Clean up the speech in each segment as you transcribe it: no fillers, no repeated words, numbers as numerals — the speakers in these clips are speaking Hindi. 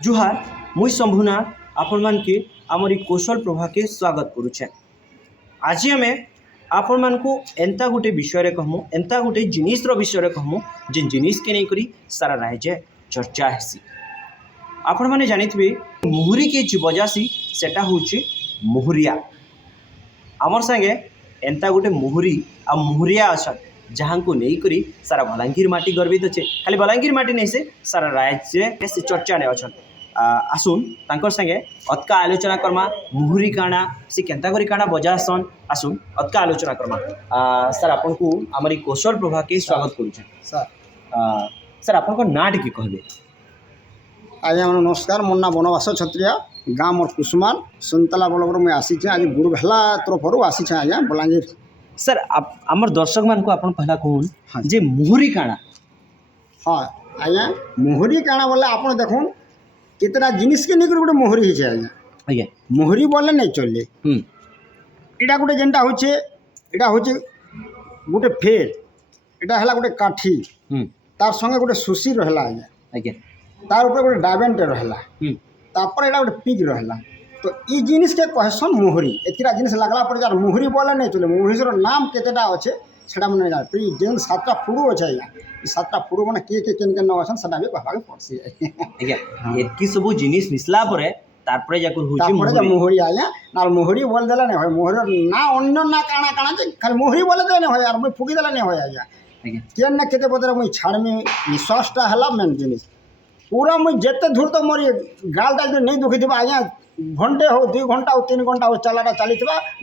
जुहार मुई शंभुनाथ आपण मान के आमरी कौशल प्रभा के स्वागत करुचे। आज आम आपण मान को एंता गोटे विषय कहमु एंता गोटे जिनिसर विषय कहमु जिन जिनिस के नहीं करी सारा राज्य चर्चा हेसी। आपण माने जानिथिबे मुहुरी के जी बजासी सेटा होची मुहुरिया। आमर संगे एंता गोटे मुहुरी आ मुहुरिया अछन जहाँ को नहीं करी सारा बलांगीर माटी गर्वित अच्छे। खाली बलांगीर माटी नहीं से सारा राज्य से चर्चा ने अच्छन। आसुन तांकर संगे अतका आलोचना करमा मुहुरी काना से केंता करी काना बजासन आसुन अतका आलोचना करमा। सर आपन को हमारी कौशल प्रभा के स्वागत करूछे। सर आपन को नाट के कहबे। आज्ञा मन नमस्कार। मोर ना बनवास छत्रिया गाँव मोर कुसुमान सुनतला ब्लॉक में आसी आज गुरुभेला तरफ आसी आज्ञा बलांगीर। सर आमर दर्शक मान को आपन पहला कहून हाँ। जे मुहुरी काना। हाँ आज्ञा मुहुरी काना बोले आप देखुन कितना जिनिस के निकर गोटे मुहुरी है आज्ञा। आज्ञा मुहुरी बोले नहीं चले इटा गोटे जेनटा होचे इटा होचे गोटे फेर इटा हला गोटे काठी तार संगे गोटे सुसी रहला आज्ञा। आज्ञा तार ऊपर गोटे डाबेंटे रहला तापर एटा गोटे पिग रहला। तो ई जिनिस के कहसन मुहुरी। एतिरा जिनिस लागला पर यार मुहुरी बोले नहीं चले। मुहुरीर नाम केतेटा अच्छे सेटा मन जान प्री जेन सातटा फुरु अच्छे आज्ञा। ई सातटा फुरु माने के केन केन अछन सेटा भी कहबा के पड़सी आज्ञा। एतकी सब जिनिस मिसला परे तारपरे जाको होची तारपरे जा मुहुरी आज्ञा। ना मुहुरी बोल देला नहीं होय मुहुरी ना अन्य ना काना काना जे खाली मुहुरी बोले देला नहीं होय यार मैं फुकी देला नहीं होय आज्ञा। केन ना केते बदरा मैं छाड़ में निश्वासटा हला मेन जिनिस पूरा मुझे जिते दूर तक मोर गालटा जो नहीं दुखी थी आज्ञा घंटे हो 2 घंटा हो 3 घंटा हो चलाटा चली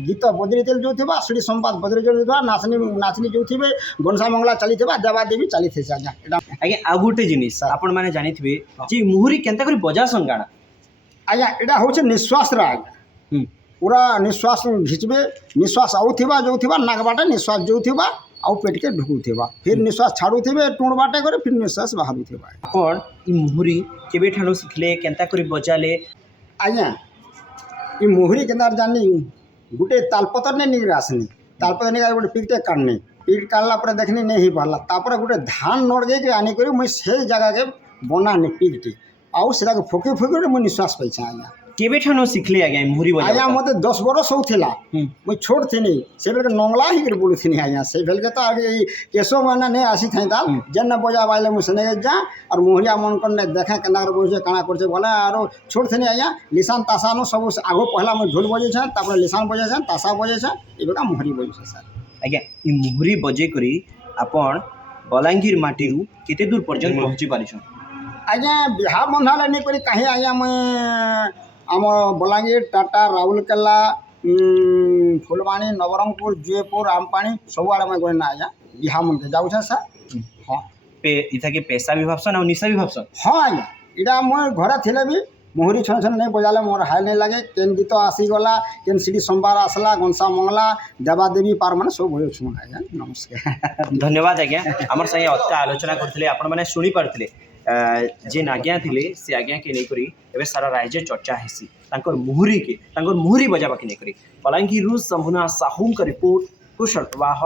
गीत बद्री तेल जो थी श्री संवाद बद्री जो नाचनी नाचनी जो थी गनसा मंगला चली देवादेवी चली थे आज्ञा। आज्ञा आ गोटे जिनिस आपण माने जानिथिबे जे मुहुरी केनता करी बजासन गाना आज्ञा। एटा होचे निश्वास रा आज्ञा। पूरा निश्वास घिचबे निश्वास आउथिबा जो थिबा नाक बाटे निश्वास जो थिबा आउ पेट के ढुकुथिबा फिर निश्वास छाड़ुथिबे टूण बाटे करे फिर निश्वास बाहरुथिबा। आपण ई मुहुरी केबे ठानो सिखले केनता करी बजाले आज्ञा। ई मुहुरी केनार जानी गुटे तालपतर ने निगरे आसनी तालपतर निगरे गोटे पिकटे काटनी पिक काटला पर देखनी नहीं ही पारला तापर गोटे धान नड़गे के आनी करी मुई से जगह के बनानी पिकटी आउ सेटा के फुकी फुकी मुई निश्वास पाइछा आज्ञा। केबे ठानो सिखले आज्ञा मुहुरी बजा आज्ञा मते 10 बरस होथिला मुई छोट थिनी से बेल के नंगला ही कर बोलु थिनी आज्ञा। से बेल के तो आगे केसो माने नहीं आसी थाई ताल जन बजा बाइले मु सने जा और मुहरिया मन कर ने देखा केना कर बोजे काना करछे बोले आरो छोट थिनी आज्ञा। लिसान तासा नो सब आगो पहला मुई ढोल बजे छ तापर लिसान बजे छ तासा बजे छ एबेका मुहरी बजे छ सर। आज्ञा ई मुहुरी बजे करी आपण बलांगीर माटी रु केते दूर पर्यंत पहुंची पारिछन आज्ञा। बिहा बंधाले नहीं करी काहे आज्ञा मैं आम बलांगीर टाटा राउरकेला फुलवाणी नवरंगपुर जयपुर आमपाणी सब आड़े मैं गणना आज्ञा बिहा मन के जाऊँ सर। हाँ इथा के पैसा भी भावसन और निशा भी भावसन। हाँ आज्ञा इटा मोर घरे थिले भी मुहुरी छन छन नहीं बजाले मोर हाय नहीं लगे केन गीत आसीगला केन सीढ़ी सोमवार आसला गनसा मंगला देवादेवी पार मैंने सब हो छु आज्ञा। नमस्कार धन्यवाद आज्ञा। आमर संगे अतका आलोचना करथिले आपण माने सुनी पारथिले जेन आज्ञा थिले से आज्ञा के नहीं करी एबे सारा राज्य चर्चा हेसी तांकर मुहुरी के तांकर मुहुरी बजाबा के नहीं करी। बलांगीर शंभुनाथ साहू का रिपोर्ट कुशल प्रवाह।